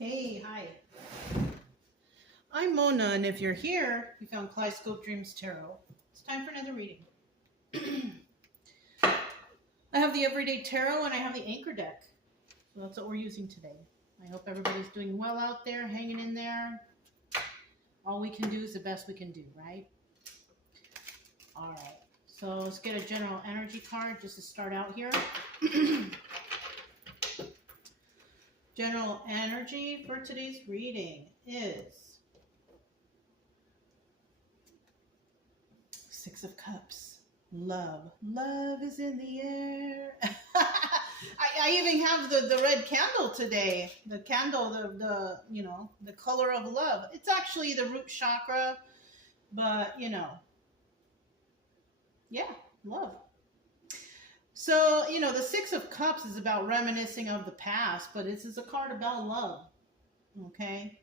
Hey, hi. I'm Mona, and if you're here, you found Kaleidoscope Dreams Tarot. It's time for another reading. I have the Everyday Tarot and I have the Anchor deck. So that's what we're using today. I hope everybody's doing well out there, hanging in there. All we can do is the best we can do, right? All right. So let's get a general energy card just to start out here. General energy for today's reading is Six of Cups. Love. Love is in the air. I even have the red candle today. The candle, the color of love. It's actually the root chakra, but yeah, love. So, the Six of Cups is about reminiscing of the past, but this is a card about love. Okay?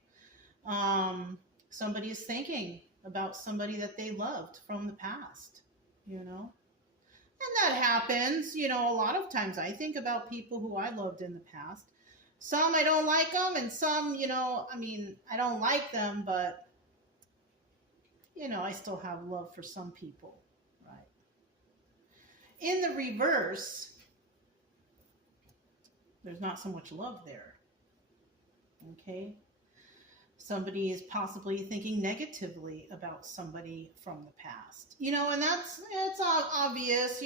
Somebody is thinking about somebody that they loved from the past, And that happens, a lot of times. I think about people who I loved in the past. Some I don't like them, and some, I don't like them, but, I still have love for some people, right? In the reverse, there's not so much love there, okay? Somebody is possibly thinking negatively about somebody from the past. And it's obvious,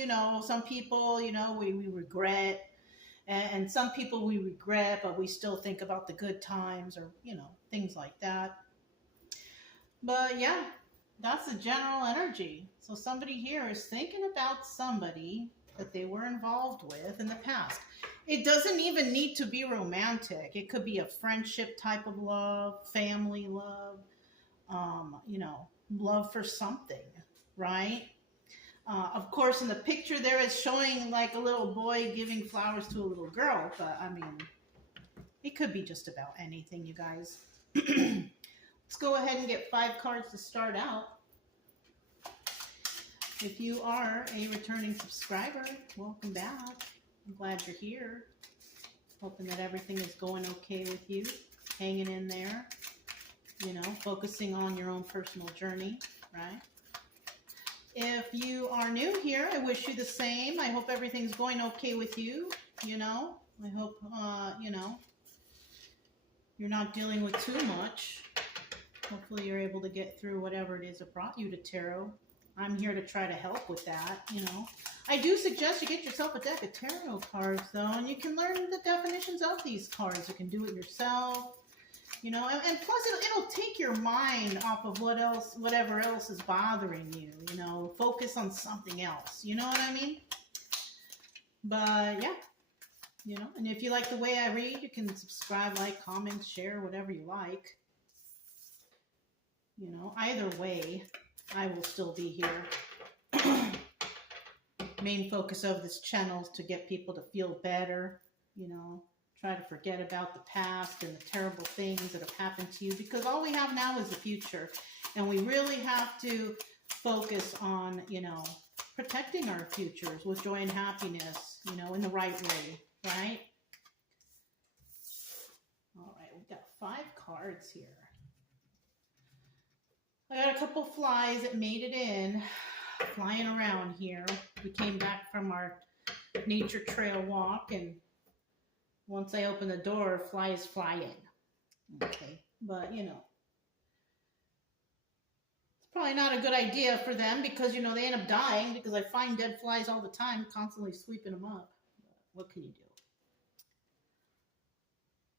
some people, we regret, and some people we regret, but we still think about the good times or, things like that. But yeah, that's the general energy. So somebody here is thinking about somebody that they were involved with in the past. It doesn't even need to be romantic. It could be a friendship type of love, family love, love for something, right? Of course, in the picture there it's showing like a little boy giving flowers to a little girl, but it could be just about anything, you guys. Let's go ahead and get 5 cards to start out. If you are a returning subscriber, welcome back. I'm glad you're here. Hoping that everything is going okay with you. Hanging in there. Focusing on your own personal journey, right? If you are new here, I wish you the same. I hope everything's going okay with you. I hope, you're not dealing with too much. Hopefully you're able to get through whatever it is that brought you to tarot. I'm here to try to help with that, I do suggest you get yourself a deck of tarot cards, though, and you can learn the definitions of these cards. You can do it yourself, and plus it'll take your mind off of whatever else is bothering you, focus on something else, you know what I mean? But, yeah, and if you like the way I read, you can subscribe, like, comment, share, whatever you like. Either way, I will still be here. Main focus of this channel is to get people to feel better, try to forget about the past and the terrible things that have happened to you, because all we have now is the future, and we really have to focus on, protecting our futures with joy and happiness, in the right way, right? All right, we've got 5 cards here. I got a couple flies that made it in, flying around here. We came back from our nature trail walk, and once I open the door, flies fly in. Okay, but it's probably not a good idea for them because, they end up dying, because I find dead flies all the time, constantly sweeping them up. What can you do?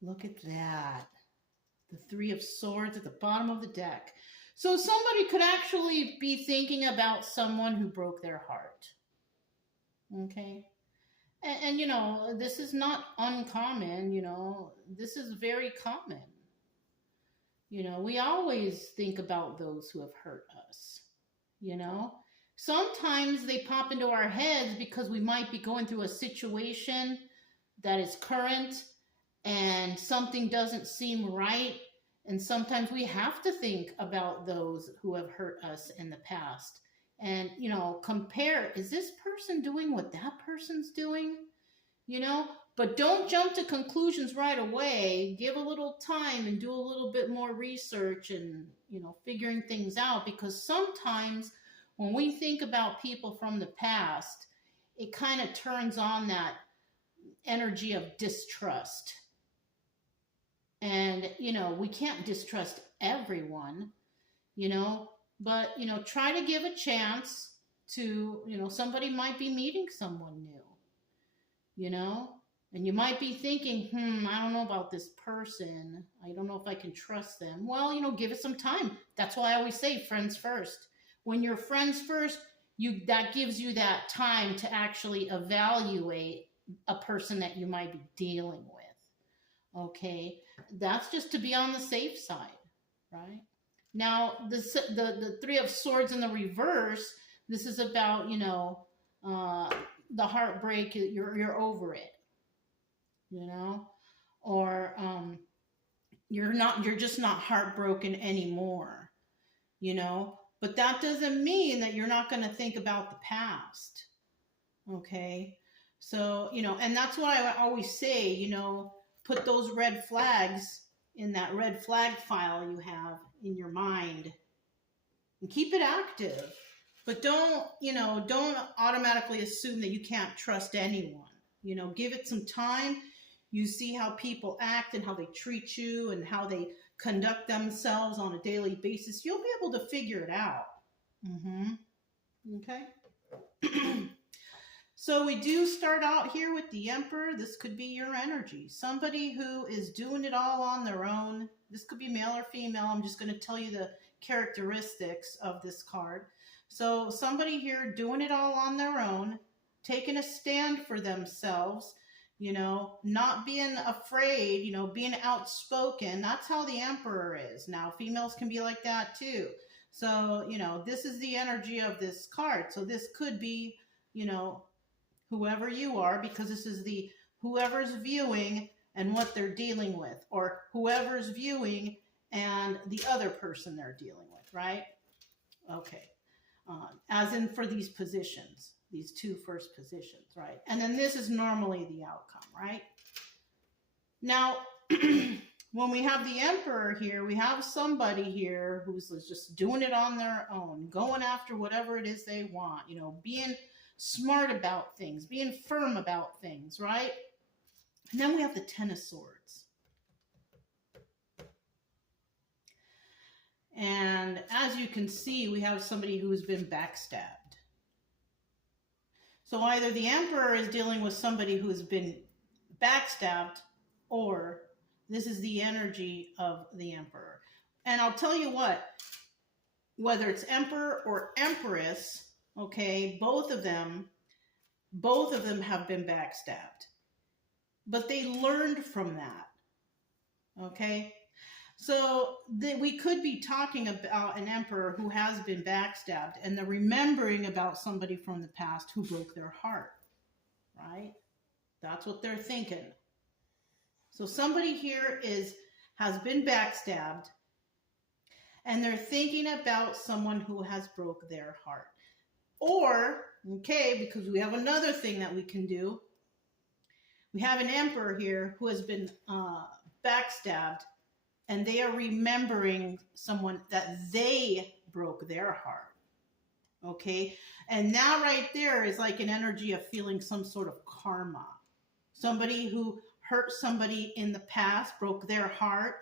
Look at that. The 3 of Swords at the bottom of the deck. So somebody could actually be thinking about someone who broke their heart. Okay? And this is not uncommon, this is very common. We always think about those who have hurt us, Sometimes they pop into our heads because we might be going through a situation that is current and something doesn't seem right. And sometimes we have to think about those who have hurt us in the past and, compare, is this person doing what that person's doing? but don't jump to conclusions right away. Give a little time and do a little bit more research and, figuring things out, because sometimes when we think about people from the past, it kind of turns on that energy of distrust. And, we can't distrust everyone, but, try to give a chance to, somebody might be meeting someone new, and you might be thinking, I don't know about this person. I don't know if I can trust them. Well, give it some time. That's why I always say friends first. When you're friends first, that gives you that time to actually evaluate a person that you might be dealing with. Okay, that's just to be on the safe side, right? Now, the Three of Swords in the reverse. This is about the heartbreak. You're over it, or you're just not heartbroken anymore, But that doesn't mean that you're not going to think about the past. Okay, so and that's why I always say, put those red flags in that red flag file you have in your mind and keep it active. But don't automatically assume that you can't trust anyone. Give it some time. You see how people act and how they treat you and how they conduct themselves on a daily basis. You'll be able to figure it out. Okay. So we do start out here with the Emperor. This could be your energy. Somebody who is doing it all on their own. This could be male or female. I'm just going to tell you the characteristics of this card. So somebody here doing it all on their own, taking a stand for themselves, not being afraid, being outspoken. That's how the Emperor is. Now, females can be like that too. So, this is the energy of this card. So this could be, whoever you are, because this is whoever's viewing and what they're dealing with, or whoever's viewing and the other person they're dealing with, right? Okay. As in for these positions, these two first positions, right? And then this is normally the outcome, right? Now, when we have the Emperor here, we have somebody here who's just doing it on their own, going after whatever it is they want, being smart about things, being firm about things, right? And then we have the Ten of Swords. And as you can see, we have somebody who's been backstabbed. So either the Emperor is dealing with somebody who's been backstabbed, or this is the energy of the Emperor. And I'll tell you what, whether it's Emperor or Empress, okay, both of them have been backstabbed. But they learned from that, okay? So we could be talking about an Emperor who has been backstabbed, and they're remembering about somebody from the past who broke their heart, right? That's what they're thinking. So somebody here has been backstabbed, and they're thinking about someone who has broke their heart. Or, okay, because we have another thing that we can do. We have an Emperor here who has been backstabbed, and they are remembering someone that they broke their heart. Okay? And that right there is like an energy of feeling some sort of karma. Somebody who hurt somebody in the past, broke their heart,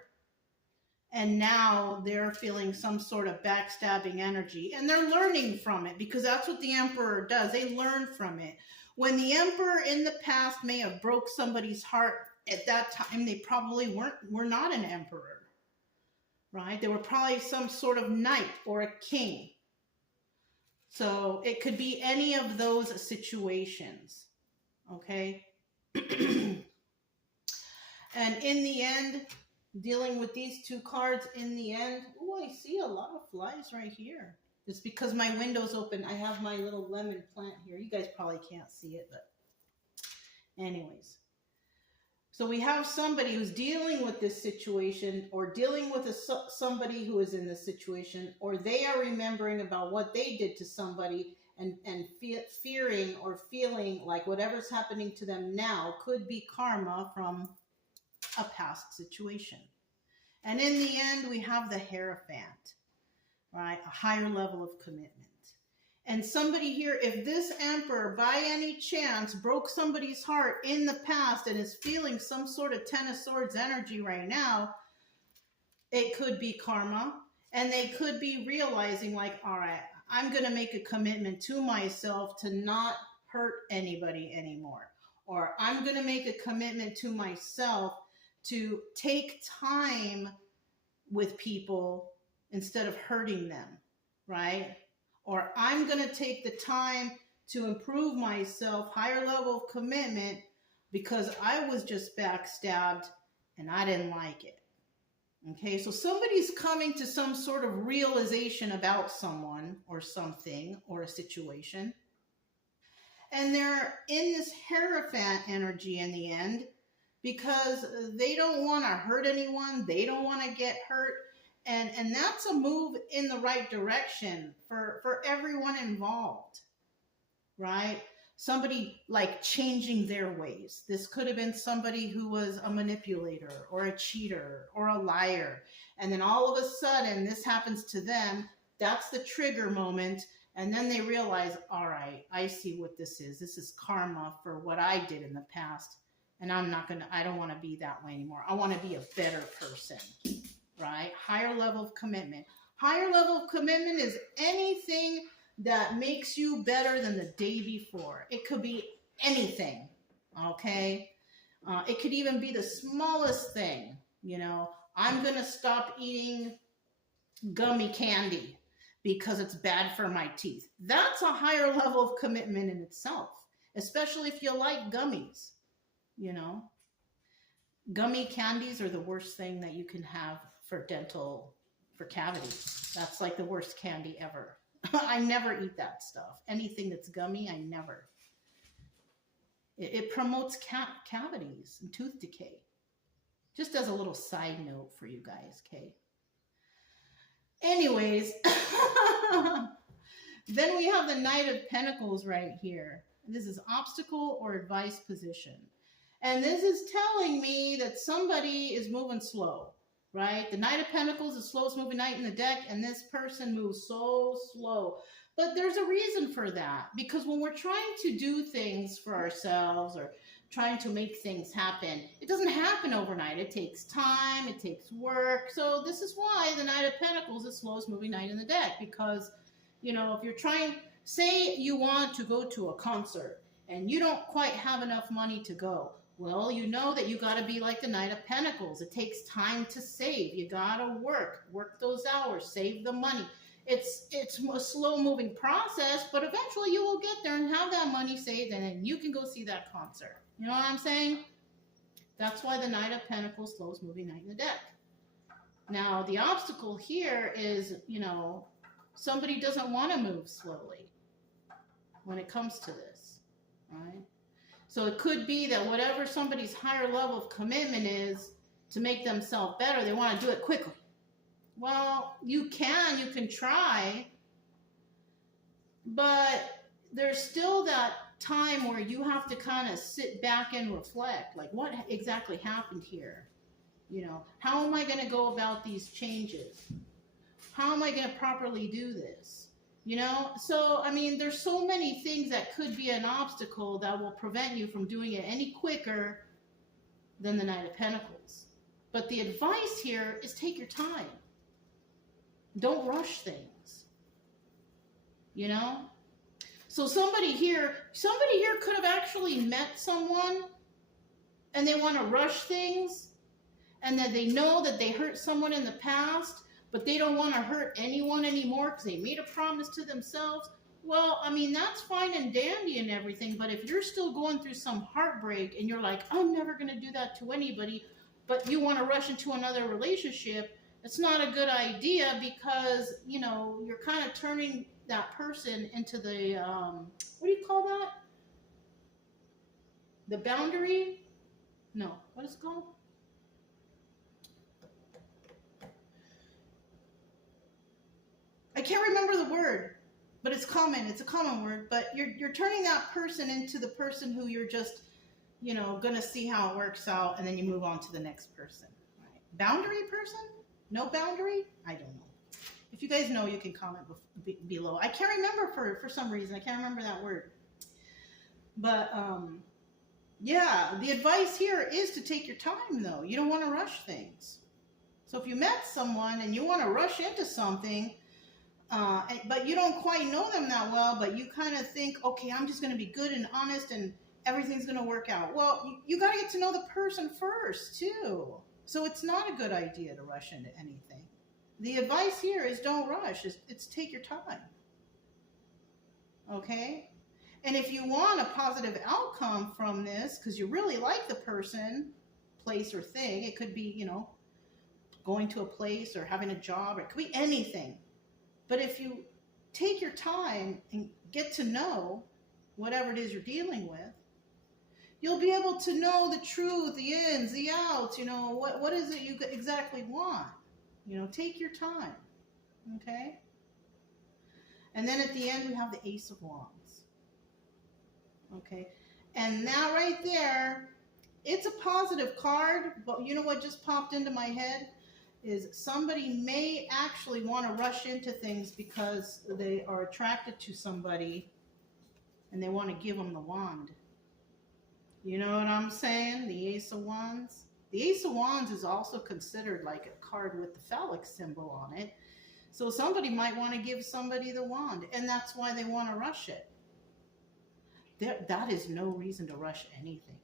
and now they're feeling some sort of backstabbing energy. And they're learning from it, because that's what the Emperor does. They learn from it. When the Emperor in the past may have broke somebody's heart, at that time they probably were not an emperor, right? They were probably some sort of knight or a king. So it could be any of those situations, okay? And in the end, dealing with these two cards in the end, oh, I see a lot of flies right here. It's because my window's open. I have my little lemon plant here. You guys probably can't see it, but anyways. So we have somebody who's dealing with this situation, or dealing with somebody who is in this situation, or they are remembering about what they did to somebody, and fearing or feeling like whatever's happening to them now could be karma from a past situation. And in the end, we have the Hierophant, right? A higher level of commitment. And somebody here, if this emperor by any chance broke somebody's heart in the past and is feeling some sort of Ten of Swords energy right now, it could be karma. And they could be realizing like, all right, I'm going to make a commitment to myself to not hurt anybody anymore. Or I'm going to make a commitment to myself to take time with people instead of hurting them, right? Or I'm going to take the time to improve myself, higher level of commitment, because I was just backstabbed and I didn't like it. Okay, so somebody's coming to some sort of realization about someone or something or a situation. And they're in this Hierophant energy in the end because they don't want to hurt anyone. They don't want to get hurt. And that's a move in the right direction for everyone involved, right? Somebody like changing their ways. This could have been somebody who was a manipulator or a cheater or a liar. And then all of a sudden this happens to them. That's the trigger moment. And then they realize, all right, I see what this is. This is karma for what I did in the past. And I don't want to be that way anymore. I want to be a better person, right? Higher level of commitment. Higher level of commitment is anything that makes you better than the day before. It could be anything, okay? It could even be the smallest thing, you know. I'm going to stop eating gummy candy because it's bad for my teeth. That's a higher level of commitment in itself, especially if you like gummies, you know. Gummy candies are the worst thing that you can have for cavities. That's like the worst candy ever. I never eat that stuff. Anything that's gummy, I never. It promotes cavities and tooth decay. Just as a little side note for you guys, okay? Anyways, then we have the Knight of Pentacles right here. This is obstacle or advice position. And this is telling me that somebody is moving slow. Right? The Knight of Pentacles is the slowest moving knight in the deck, and this person moves so slow. But there's a reason for that, because when we're trying to do things for ourselves or trying to make things happen, it doesn't happen overnight. It takes time, it takes work. So this is why the Knight of Pentacles is the slowest moving knight in the deck, because, you know, if you're trying, say you want to go to a concert and you don't quite have enough money to go. Well, you know that you got to be like the Knight of Pentacles. It takes time to save. You got to work those hours, save the money. It's a slow-moving process, but eventually you will get there and have that money saved, and then you can go see that concert. You know what I'm saying? That's why the Knight of Pentacles, slowest moving knight in the deck. Now, the obstacle here is, you know, somebody doesn't want to move slowly when it comes to this, right? So it could be that whatever somebody's higher level of commitment is to make themselves better, they want to do it quickly. Well, you can try, but there's still that time where you have to kind of sit back and reflect, like what exactly happened here? You know, how am I going to go about these changes? How am I going to properly do this? You know, so, I mean, there's so many things that could be an obstacle that will prevent you from doing it any quicker than the Knight of Pentacles. But the advice here is take your time. Don't rush things. You know? So somebody here could have actually met someone and they want to rush things, and that they know that they hurt someone in the past, but they don't want to hurt anyone anymore because they made a promise to themselves. Well, I mean, that's fine and dandy and everything, but if you're still going through some heartbreak and you're like, I'm never going to do that to anybody, but you want to rush into another relationship, it's not a good idea, because, you know, you're kind of turning that person into the, what do you call that? The boundary? No, what is it called? I can't remember the word. but it's common. It's a common word. But you're turning that person into the person who you're just, gonna see how it works out, and then you move on to the next person. Right? Boundary person? No boundary? I don't know. If you guys know, you can comment below. I can't remember for some reason. I can't remember that word. But yeah, the advice here is to take your time, though. You don't want to rush things. So if you met someone and you want to rush into something, but you don't quite know them that well, but you kind of think, okay, I'm just going to be good and honest and everything's going to work out. Well, you got to get to know the person first, too. So it's not a good idea to rush into anything. The advice here is don't rush. It's take your time. Okay? And if you want a positive outcome from this, because you really like the person, place, or thing, it could be, going to a place or having a job, or it could be anything. But if you take your time and get to know whatever it is you're dealing with, you'll be able to know the truth, the ins, the outs, what is it you exactly want. Take your time, okay? And then at the end, we have the Ace of Wands, okay? And that right there, it's a positive card, but you know what just popped into my head? Is somebody may actually want to rush into things because they are attracted to somebody and they want to give them the wand. You know what I'm saying? The Ace of Wands. The Ace of Wands is also considered like a card with the phallic symbol on it. So somebody might want to give somebody the wand, and that's why they want to rush it. That is no reason to rush anything.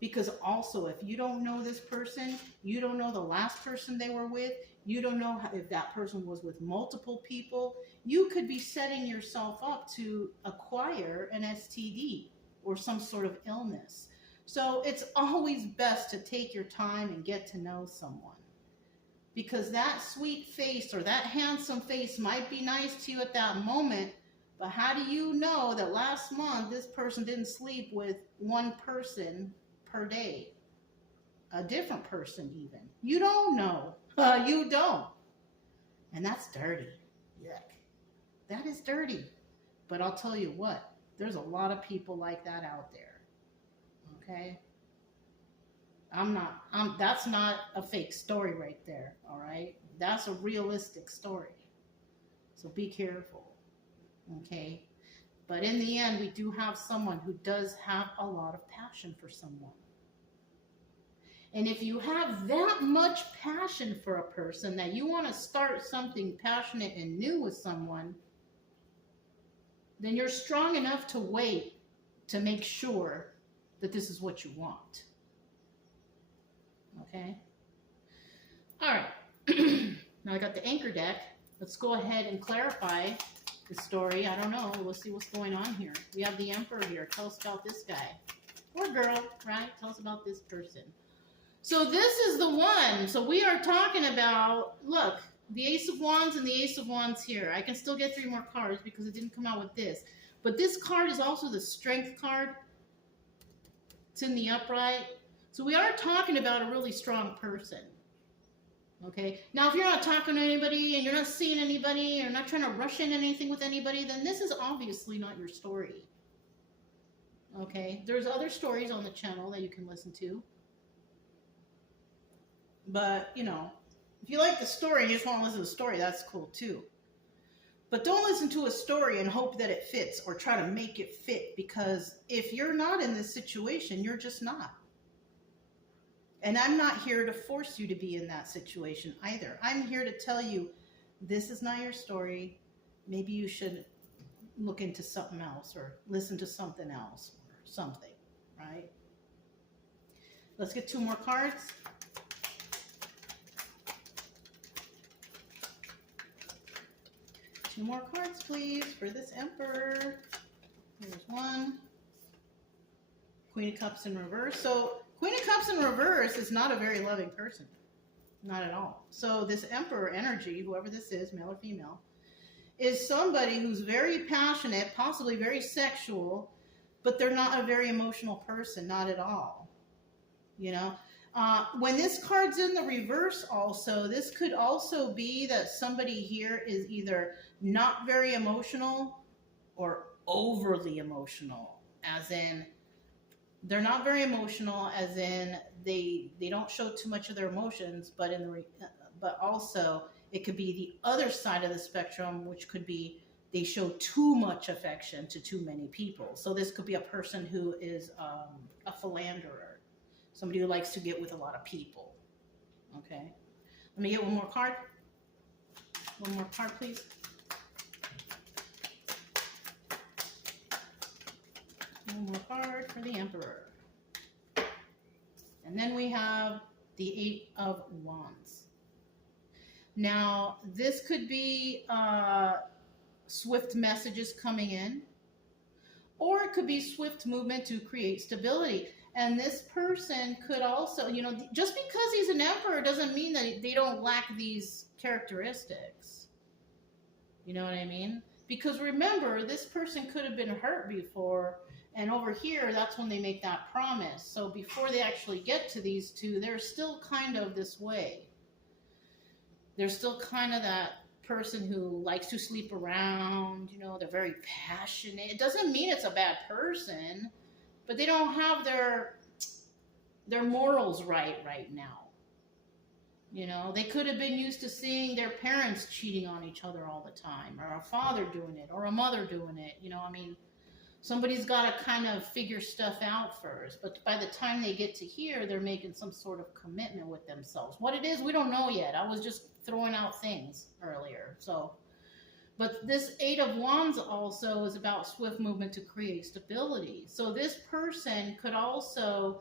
Because also, if you don't know this person, you don't know the last person they were with, you don't know if that person was with multiple people, you could be setting yourself up to acquire an STD or some sort of illness. So it's always best to take your time and get to know someone. Because that sweet face or that handsome face might be nice to you at that moment, but how do you know that last month this person didn't sleep with one person per day? A different person even. You don't know. You don't. And that's dirty. Yuck. That is dirty. But I'll tell you what, there's a lot of people like that out there. Okay? That's not a fake story right there, all right? That's a realistic story. So be careful, okay? But in the end, we do have someone who does have a lot of passion for someone. And if you have that much passion for a person that you want to start something passionate and new with someone, then you're strong enough to wait to make sure that this is what you want. Okay? All right. Now I got the anchor deck. Let's go ahead and clarify the story. I don't know. We'll see what's going on here. We have the Emperor here. Tell us about this guy. Or girl, right? Tell us about this person. So this is the one. So we are talking about, look, the Ace of Wands and the Ace of Wands here. I can still get 3 more cards because it didn't come out with this. But this card is also the Strength card. It's in the upright. So we are talking about a really strong person. Okay? Now, if you're not talking to anybody and you're not seeing anybody or not trying to rush in anything with anybody, then this is obviously not your story. Okay? There's other stories on the channel that you can listen to. But, if you like the story and you just want to listen to the story, that's cool too. But don't listen to a story and hope that it fits or try to make it fit, because if you're not in this situation, you're just not. And I'm not here to force you to be in that situation either. I'm here to tell you, this is not your story. Maybe you should look into something else or listen to something else or something, right? Let's get 2 more cards. Two more cards, please, for this Emperor. Here's one. Queen of Cups in reverse. So Queen of Cups in reverse is not a very loving person. Not at all. So this Emperor energy, whoever this is, male or female, is somebody who's very passionate, possibly very sexual, but they're not a very emotional person, not at all. When this card's in the reverse also, this could also be that somebody here is either not very emotional or overly emotional, as in they're not very emotional, as in they don't show too much of their emotions, but but also it could be the other side of the spectrum, which could be they show too much affection to too many people. So this could be a person who is a philanderer, somebody who likes to get with a lot of people. Okay, let me get one more card. One more card, please. One more card for the Emperor. And then we have the Eight of Wands. Now, this could be swift messages coming in, or it could be swift movement to create stability. And this person could also, you know, just because he's an emperor doesn't mean that they don't lack these characteristics. You know what I mean? Because remember, this person could have been hurt before, and over here, that's when they make that promise. So before they actually get to these two, they're still kind of this way. They're still kind of that person who likes to sleep around, you know, they're very passionate. It doesn't mean it's a bad person, but they don't have their morals right now. You know, they could have been used to seeing their parents cheating on each other all the time, or a father doing it, or a mother doing it. You know, I mean, somebody's got to kind of figure stuff out first. But by the time they get to here, they're making some sort of commitment with themselves. What it is, we don't know yet. I was just throwing out things earlier. So, but this Eight of Wands also is about swift movement to create stability. So this person could also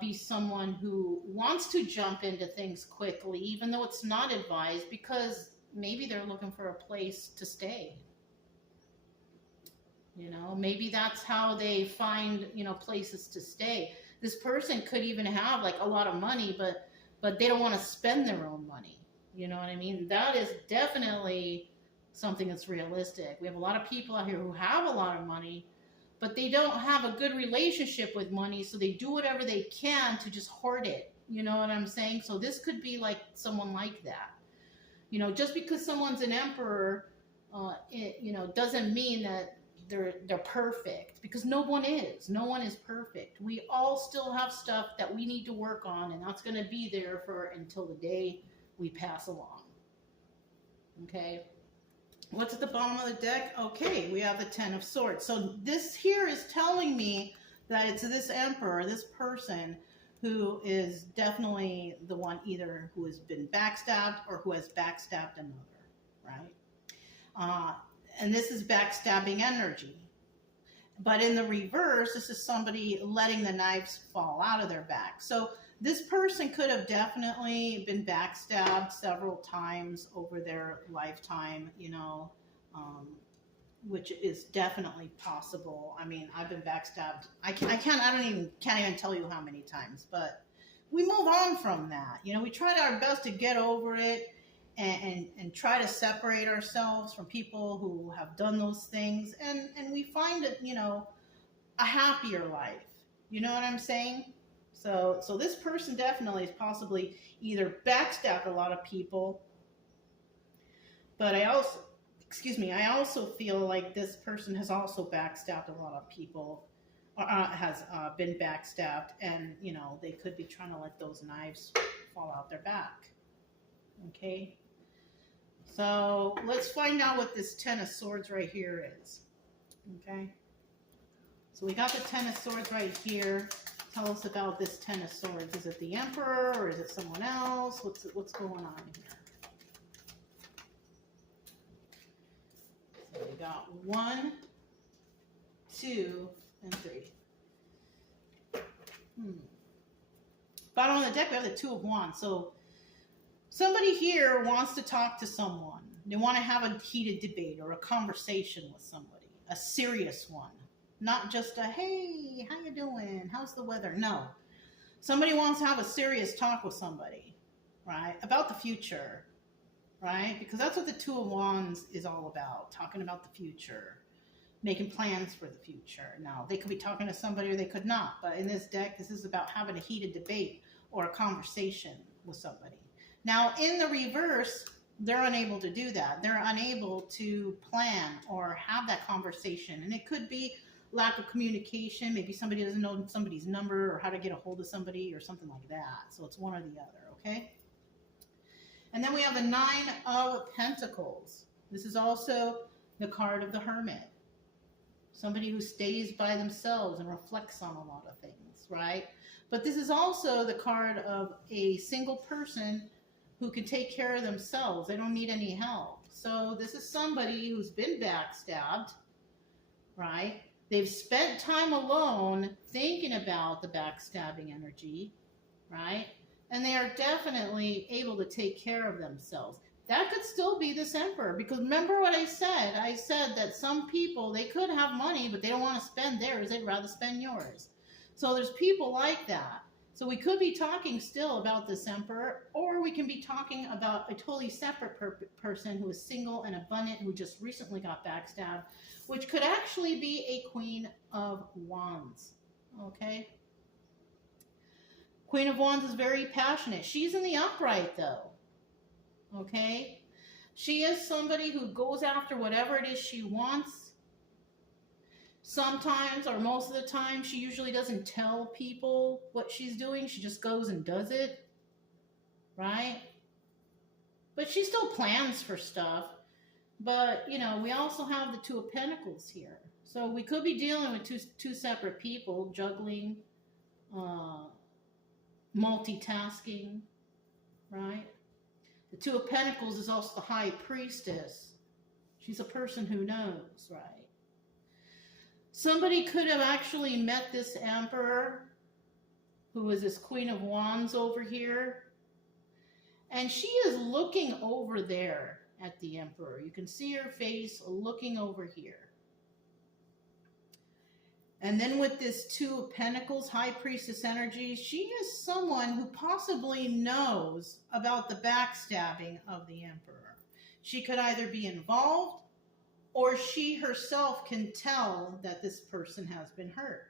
be someone who wants to jump into things quickly, even though it's not advised, because maybe they're looking for a place to stay. You know, maybe that's how they find, you know, places to stay. This person could even have like a lot of money, but they don't want to spend their own money. You know what I mean? That is definitely something that's realistic. We have a lot of people out here who have a lot of money, but they don't have a good relationship with money, so they do whatever they can to just hoard it. You know what I'm saying? So this could be like someone like that. You know, just because someone's an emperor, you know, doesn't mean that they're perfect, because no one is. No one is perfect. We all still have stuff that we need to work on, and that's going to be there for until the day we pass along. Okay. What's at the bottom of the deck? Okay, we have the Ten of Swords. So this here is telling me that it's this emperor, this person, who is definitely the one either who has been backstabbed or who has backstabbed another, right? And this is backstabbing energy. But in the reverse, this is somebody letting the knives fall out of their back. So this person could have definitely been backstabbed several times over their lifetime, you know, which is definitely possible. I mean, I've been backstabbed. I can't even tell you how many times, but we move on from that. You know, we try our best to get over it and try to separate ourselves from people who have done those things. And we find it, you know, a happier life. You know what I'm saying? So this person definitely is possibly either backstabbed a lot of people, but I also feel like this person has also backstabbed a lot of people, has been backstabbed, and, you know, they could be trying to let those knives fall out their back. Okay? So let's find out what this Ten of Swords right here is. Okay? So we got the Ten of Swords right here. Tell us about this Ten of Swords. Is it the Emperor, or is it someone else? What's going on here? So we got 1, 2, and 3. Bottom of the deck, we have the Two of Wands. So somebody here wants to talk to someone. They want to have a heated debate or a conversation with somebody, a serious one. Not just a, hey, how you doing? How's the weather? No. Somebody wants to have a serious talk with somebody, right? About the future, right? Because that's what the Two of Wands is all about, talking about the future, making plans for the future. Now, they could be talking to somebody or they could not, but in this deck, this is about having a heated debate or a conversation with somebody. Now, in the reverse, they're unable to do that. They're unable to plan or have that conversation. And it could be lack of communication. Maybe somebody doesn't know somebody's number or how to get a hold of somebody or something like that. So it's one or the other, okay? And then we have the Nine of Pentacles. This is also the card of the Hermit. Somebody who stays by themselves and reflects on a lot of things, right? But this is also the card of a single person who can take care of themselves. They don't need any help. So this is somebody who's been backstabbed, right? They've spent time alone thinking about the backstabbing energy, right? And they are definitely able to take care of themselves. That could still be this Emperor, because remember what I said? I said that some people, they could have money, but they don't want to spend theirs. They'd rather spend yours. So there's people like that. So we could be talking still about this Emperor, or we can be talking about a totally separate person who is single and abundant, who just recently got backstabbed, which could actually be a Queen of Wands, okay? Queen of Wands is very passionate. She's in the upright, though, okay? She is somebody who goes after whatever it is she wants. Sometimes, or most of the time, she usually doesn't tell people what she's doing. She just goes and does it, right? But she still plans for stuff. But, you know, we also have the Two of Pentacles here. So we could be dealing with two separate people, juggling, multitasking, right? The Two of Pentacles is also the High Priestess. She's a person who knows, right? Somebody could have actually met this Emperor, who is this Queen of Wands over here. And she is looking over there at the Emperor. You can see her face looking over here. And then with this Two of Pentacles, High Priestess energy, she is someone who possibly knows about the backstabbing of the Emperor. She could either be involved, or she herself can tell that this person has been hurt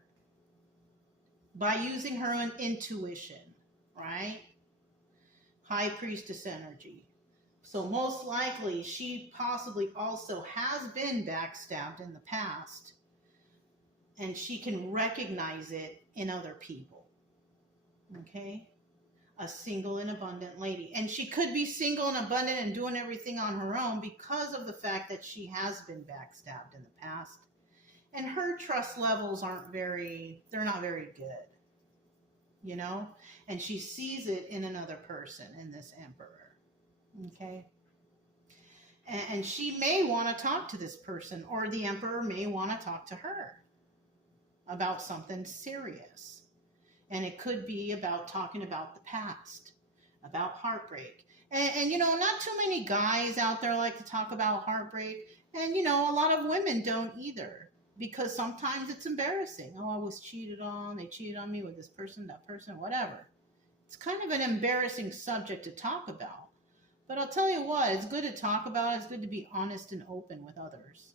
by using her own intuition, right? High Priestess energy. So most likely she possibly also has been backstabbed in the past, and she can recognize it in other people, okay? A single and abundant lady. And she could be single and abundant and doing everything on her own because of the fact that she has been backstabbed in the past. And her trust levels they're not very good, you know? And she sees it in another person, in this Emperor, okay? And she may want to talk to this person, or the Emperor may want to talk to her about something serious. And it could be about talking about the past, about heartbreak. And, you know, not too many guys out there like to talk about heartbreak. And, you know, a lot of women don't either, because sometimes it's embarrassing. Oh, I was cheated on. They cheated on me with this person, that person, whatever. It's kind of an embarrassing subject to talk about. But I'll tell you what, it's good to talk about. It's good to be honest and open with others,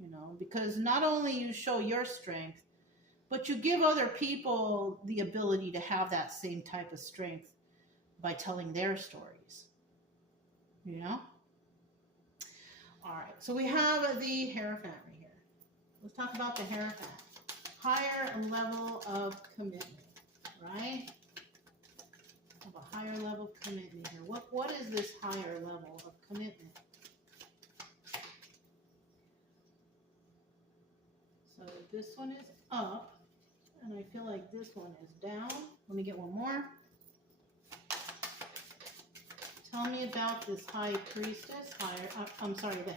you know, because not only you show your strength, but you give other people the ability to have that same type of strength by telling their stories, you know? All right, so we have the Hierophant right here. Let's talk about the Hierophant. Higher level of commitment, right? Have a higher level of commitment here. What is this higher level of commitment? So this one is up. And I feel like this one is down. Let me get one more. Tell me about this High Priestess, the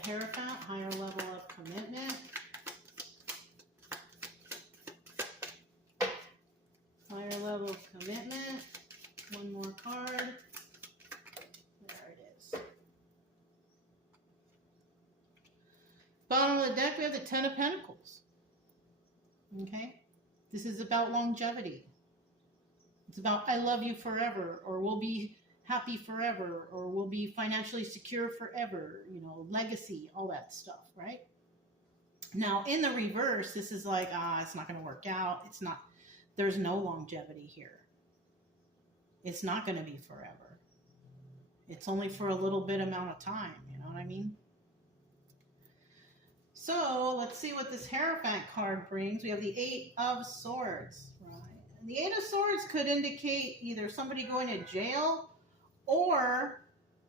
Hierophant, higher level of commitment. Higher level of commitment. One more card. There it is. Bottom of the deck, we have the Ten of Pentacles. Okay? This is about longevity. It's about I love you forever, or we'll be happy forever, or we'll be financially secure forever, you know, legacy, all that stuff, right? Now, in the reverse, this is like, it's not going to work out. It's not, there's no longevity here. It's not going to be forever. It's only for a little bit amount of time, you know what I mean? So let's see what this Hierophant card brings. We have the Eight of Swords, right? And the Eight of Swords could indicate either somebody going to jail or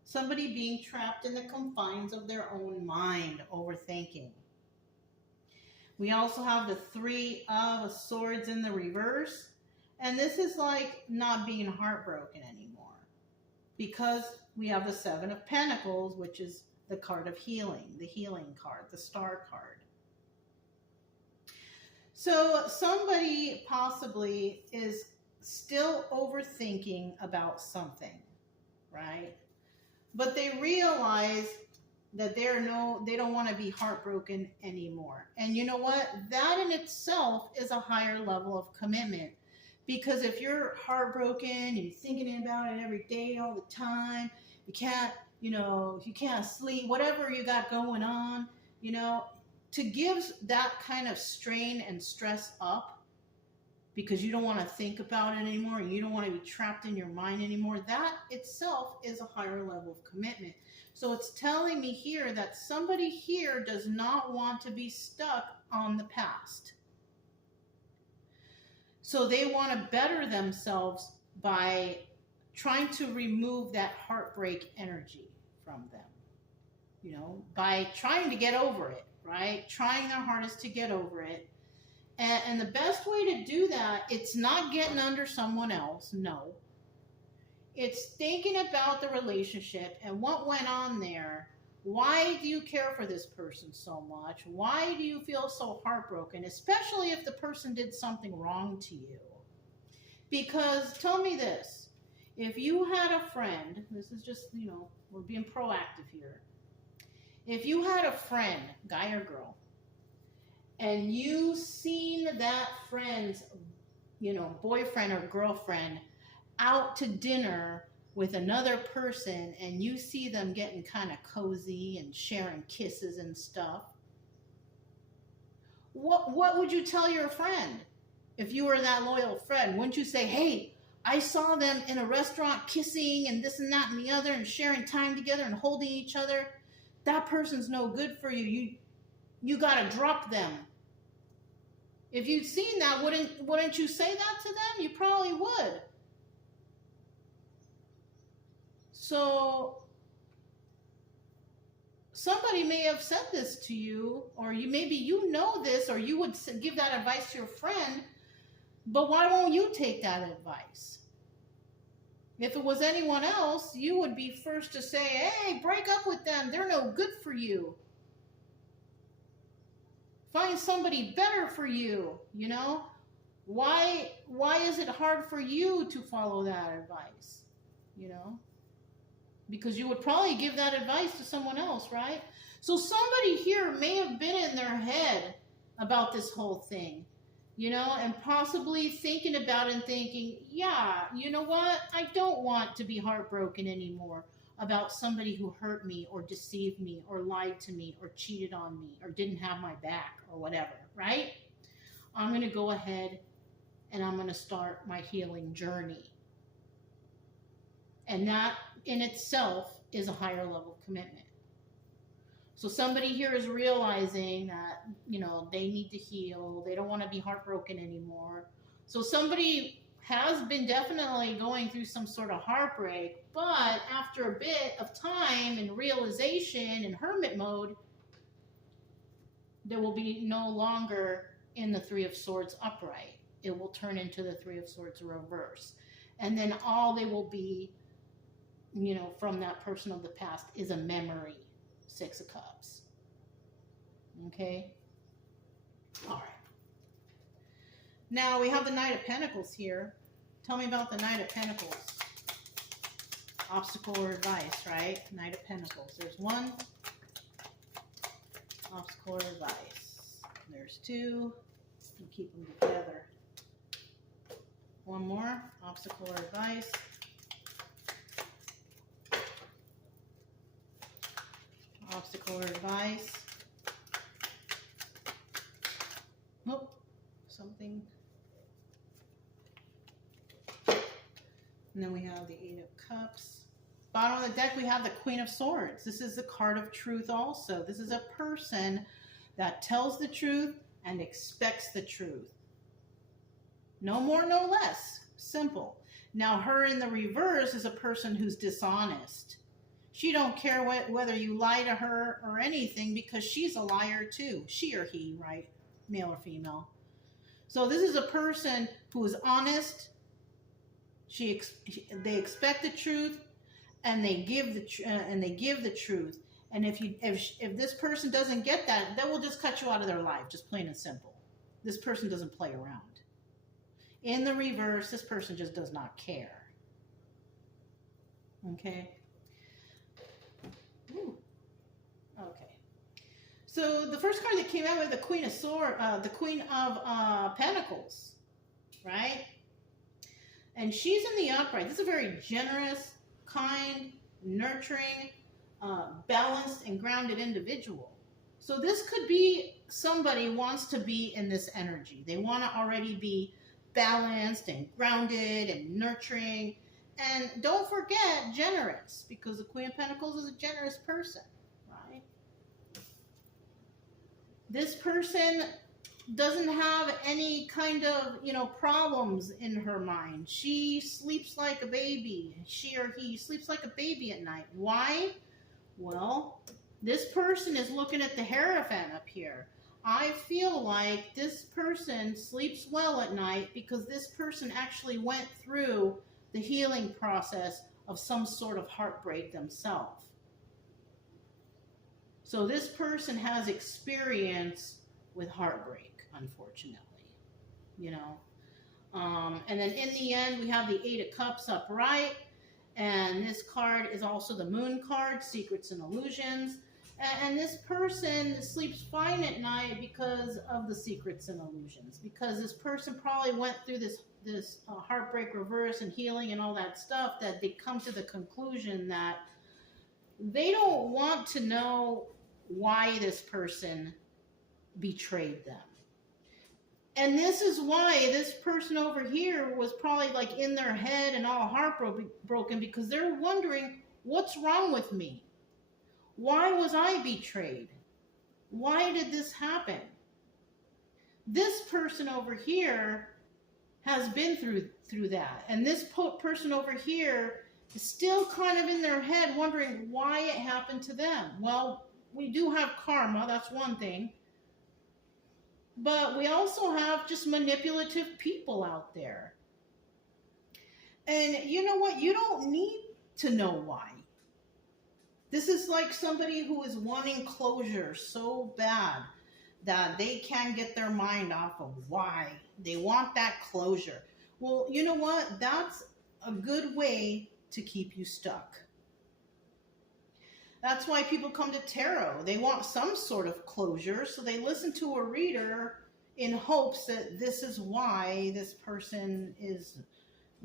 somebody being trapped in the confines of their own mind, overthinking. We also have the Three of Swords in the reverse. And this is like not being heartbroken anymore, because we have the Seven of Pentacles, which is the card of healing, the healing card, the Star card. So somebody possibly is still overthinking about something, right? But they realize that they don't want to be heartbroken anymore. And you know what? That in itself is a higher level of commitment. Because if you're heartbroken and you're thinking about it every day, all the time, you can't, you can't sleep, whatever you got going on, to give that kind of strain and stress up because you don't want to think about it anymore and you don't want to be trapped in your mind anymore, that itself is a higher level of commitment. So it's telling me here that somebody here does not want to be stuck on the past. So they want to better themselves by trying to remove that heartbreak energy from them, by trying to get over it, right? Trying their hardest to get over it. And the best way to do that, it's not getting under someone else, no. It's thinking about the relationship and what went on there. Why do you care for this person so much? Why do you feel so heartbroken, especially if the person did something wrong to you? Because tell me this, if you had a friend, this is just, we're being proactive here. If you had a friend, guy or girl, and you seen that friend's, boyfriend or girlfriend out to dinner with another person, and you see them getting kind of cozy and sharing kisses and stuff, what would you tell your friend if you were that loyal friend? Wouldn't you say, hey, I saw them in a restaurant kissing and this and that and the other and sharing time together and holding each other? That person's no good for you. You got to drop them. If you'd seen that, wouldn't you say that to them? You probably would. So somebody may have said this to you, or maybe you know this, or you would give that advice to your friend, but why won't you take that advice? If it was anyone else, you would be first to say, hey, break up with them. They're no good for you. Find somebody better for you, Why is it hard for you to follow that advice, Because you would probably give that advice to someone else, right? So somebody here may have been in their head about this whole thing, and possibly thinking about it and thinking, yeah, you know what? I don't want to be heartbroken anymore about somebody who hurt me or deceived me or lied to me or cheated on me or didn't have my back or whatever, right? I'm going to go ahead and I'm going to start my healing journey. And that in itself is a higher level of commitment. So somebody here is realizing that, they need to heal. They don't want to be heartbroken anymore. So somebody has been definitely going through some sort of heartbreak, but after a bit of time and realization and hermit mode, there will be no longer in the Three of Swords upright. It will turn into the Three of Swords reverse. And then all they will be, from that person of the past is a memory. Six of Cups. Okay? All right. Now we have the Knight of Pentacles here. Tell me about the Knight of Pentacles. Obstacle or advice, right? Knight of Pentacles. There's one. Obstacle or advice. There's two. You keep them together. One more. Obstacle or advice. Obstacle or advice. Oh, something. And then we have the Eight of Cups. Bottom of the deck, we have the Queen of Swords. This is the card of truth also. This is a person that tells the truth and expects the truth. No more, no less. Simple. Now, her in the reverse is a person who's dishonest. She don't care whether you lie to her or anything because she's a liar too. She or he, right? Male or female. So this is a person who is honest. They expect the truth, and they give the truth. And if this person doesn't get that, they will just cut you out of their life, just plain and simple. This person doesn't play around. In the reverse, this person just does not care. Okay. Ooh. Okay. So the first card that came out was the Queen of the Queen of Pentacles, right? And she's in the upright. This is a very generous, kind, nurturing, balanced, and grounded individual. So this could be somebody who wants to be in this energy. They want to already be balanced and grounded and nurturing. And don't forget, generous, because the Queen of Pentacles is a generous person, right? This person doesn't have any kind of, problems in her mind. She sleeps like a baby. She or he sleeps like a baby at night. Why? Well, this person is looking at the Hierophant up here. I feel like this person sleeps well at night because this person actually went through the healing process of some sort of heartbreak themselves. So this person has experience with heartbreak, unfortunately, and then in the end, we have the Eight of Cups upright, and this card is also the Moon card, Secrets and Illusions. And this person sleeps fine at night because of the secrets and illusions. Because this person probably went through this heartbreak reverse and healing and all that stuff, that they come to the conclusion that they don't want to know why this person betrayed them. And this is why this person over here was probably like in their head and all heartbroken, because they're wondering, what's wrong with me? Why was I betrayed? Why did this happen? This person over here has been through that. And this person over here is still kind of in their head wondering why it happened to them. Well, we do have karma, that's one thing. But we also have just manipulative people out there. And you know what? You don't need to know why. This is like somebody who is wanting closure so bad that they can't get their mind off of why. They want that closure. Well, you know what? That's a good way to keep you stuck. That's why people come to tarot. They want some sort of closure, so they listen to a reader in hopes that this is why this person is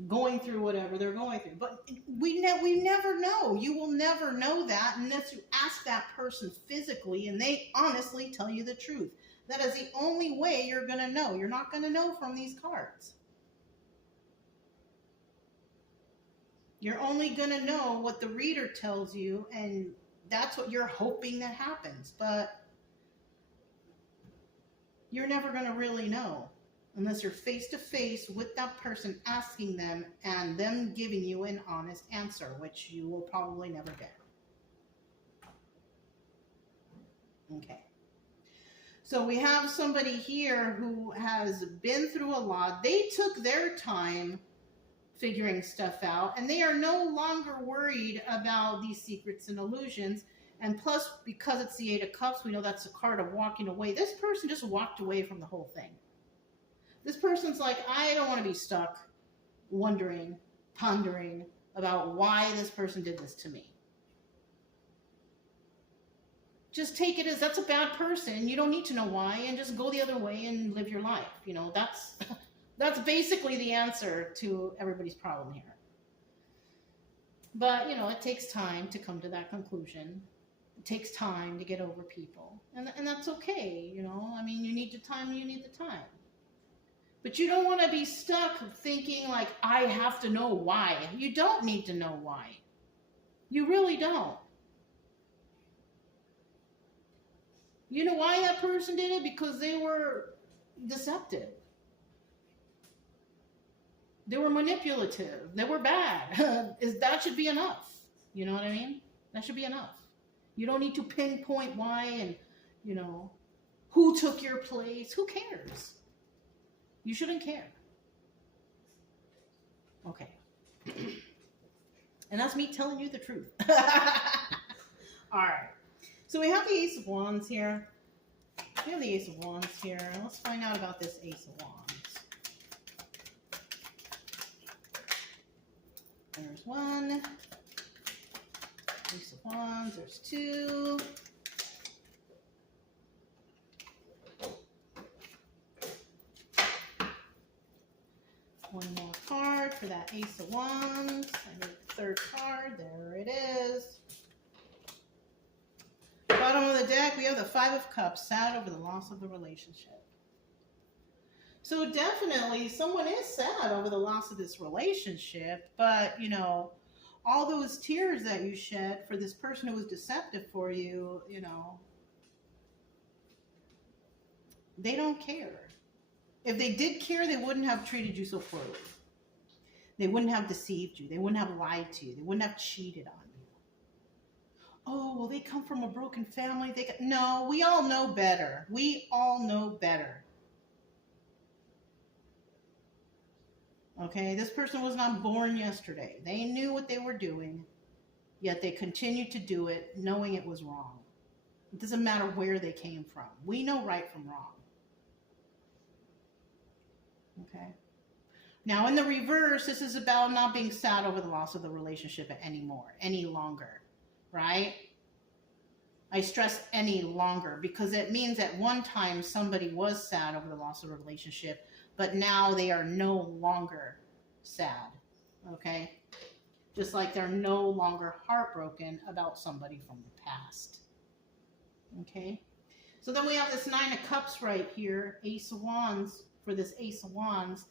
going through whatever they're going through. But we never know. You will never know that unless you ask that person physically and they honestly tell you the truth. That is the only way you're going to know. You're not going to know from these cards. You're only going to know what the reader tells you, and that's what you're hoping that happens. But you're never going to really know unless you're face to face with that person, asking them and them giving you an honest answer, which you will probably never get. Okay. So we have somebody here who has been through a lot. They took their time figuring stuff out, and they are no longer worried about these secrets and illusions. And plus, because it's the Eight of Cups, we know that's a card of walking away. This person just walked away from the whole thing. This person's like, I don't want to be stuck wondering, pondering about why this person did this to me. Just take it as that's a bad person. You don't need to know why, and just go the other way and live your life. You know, that's basically the answer to everybody's problem here. But, you know, it takes time to come to that conclusion. It takes time to get over people. And that's okay, you know. I mean, you need the time, you need the time. But you don't want to be stuck thinking like, I have to know why. You don't need to know why. You really don't. You know why that person did it? Because they were deceptive. They were manipulative. They were bad. That should be enough. You know what I mean? That should be enough. You don't need to pinpoint why and, you know, who took your place. Who cares? You shouldn't care. Okay. And that's me telling you the truth. All right. So we have the Ace of Wands here. We have the Ace of Wands here. Let's find out about this Ace of Wands. There's one. Ace of Wands. There's two. One more card for that Ace of Wands. I need the third card. There it is. Bottom of the deck, we have the Five of Cups, sad over the loss of the relationship. So definitely someone is sad over the loss of this relationship, but, you know, all those tears that you shed for this person who was deceptive for you, you know, they don't care. If they did care, they wouldn't have treated you so poorly. They wouldn't have deceived you. They wouldn't have lied to you. They wouldn't have cheated on you. Oh, well, they come from a broken family. No, we all know better. We all know better. Okay, this person was not born yesterday. They knew what they were doing, yet they continued to do it knowing it was wrong. It doesn't matter where they came from. We know right from wrong. Okay. Now, in the reverse, this is about not being sad over the loss of the relationship any longer, right? I stress any longer because it means at one time somebody was sad over the loss of a relationship, but now they are no longer sad, okay? Just like they're no longer heartbroken about somebody from the past, okay? So then we have this Nine of Cups right here, Ace of Wands for this Ace of Wands.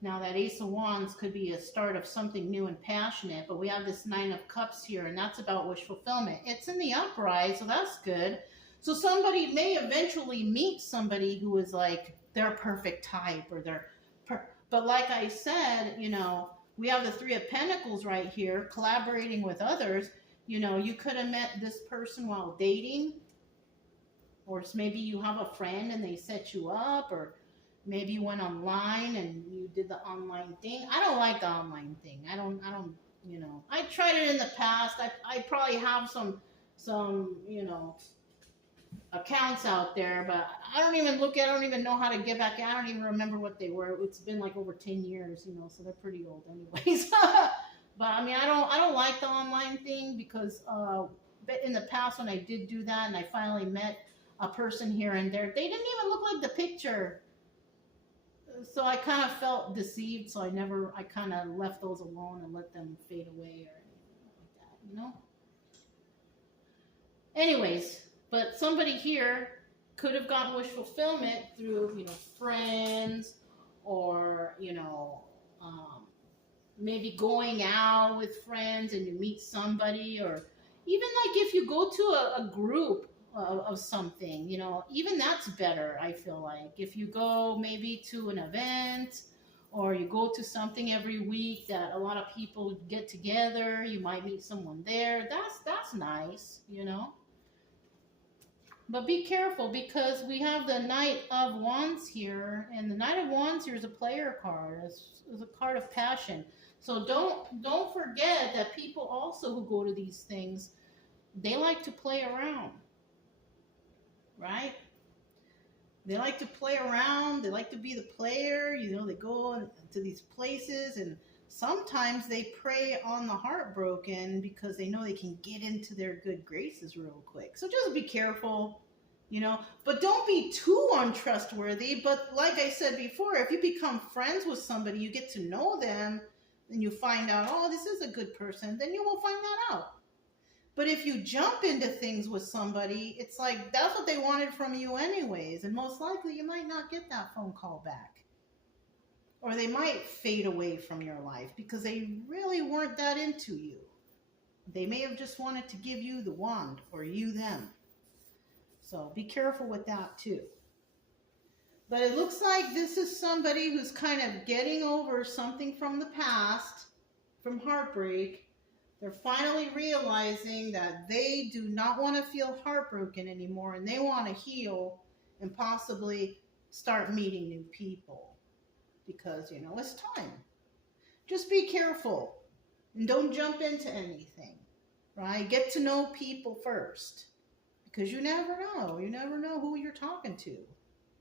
Now that Ace of Wands could be a start of something new and passionate, but we have this Nine of Cups here, and that's about wish fulfillment. It's in the upright, so that's good. So somebody may eventually meet somebody who is like their perfect type, or but like I said, you know, we have the Three of Pentacles right here, collaborating with others. You know, you could have met this person while dating, or maybe you have a friend and they set you up, or maybe you went online and you did the online thing. I don't like the online thing. I don't, you know, I tried it in the past. I probably have some, you know, accounts out there, but I don't even know how to get back. I don't even remember what they were. It's been like over 10 years, you know, so they're pretty old anyways. But I mean, I don't like the online thing because, in the past when I did do that and I finally met a person here and there, they didn't even look like the picture. So I kind of felt deceived, so I kind of left those alone and let them fade away or anything like that, you know? Anyways, but somebody here could have gotten wish fulfillment through, you know, friends, or, you know, maybe going out with friends and you meet somebody, or even like if you go to a group of something, you know, even that's better. I feel like if you go maybe to an event, or you go to something every week that a lot of people get together, you might meet someone there. That's nice, you know. But be careful, because we have the Knight of Wands here, and the Knight of Wands here is a player card. It's a card of passion. So don't forget that people also who go to these things, they like to play around. Right? They like to play around. They like to be the player. You know, they go to these places, and sometimes they prey on the heartbroken because they know they can get into their good graces real quick. So just be careful, you know. But don't be too untrustworthy. But like I said before, if you become friends with somebody, you get to know them, and you find out, oh, this is a good person, then you will find that out. But if you jump into things with somebody, it's like that's what they wanted from you anyways. And most likely you might not get that phone call back. Or they might fade away from your life because they really weren't that into you. They may have just wanted to give you the wand, or you them. So be careful with that too. But it looks like this is somebody who's kind of getting over something from the past, from heartbreak. They're finally realizing that they do not want to feel heartbroken anymore, and they want to heal and possibly start meeting new people, because, you know, it's time. Just be careful and don't jump into anything, right? Get to know people first, because you never know. You never know who you're talking to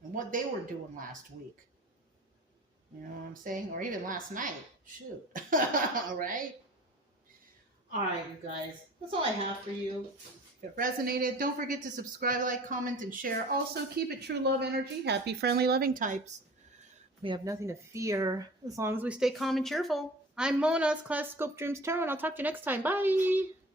and what they were doing last week. You know what I'm saying? Or even last night. Shoot. All right? All right, you guys. That's all I have for you. If it resonated, don't forget to subscribe, like, comment, and share. Also, keep it true love energy. Happy, friendly, loving types. We have nothing to fear as long as we stay calm and cheerful. I'm Mona's Kaleidoscope Dreams Tarot, and I'll talk to you next time. Bye!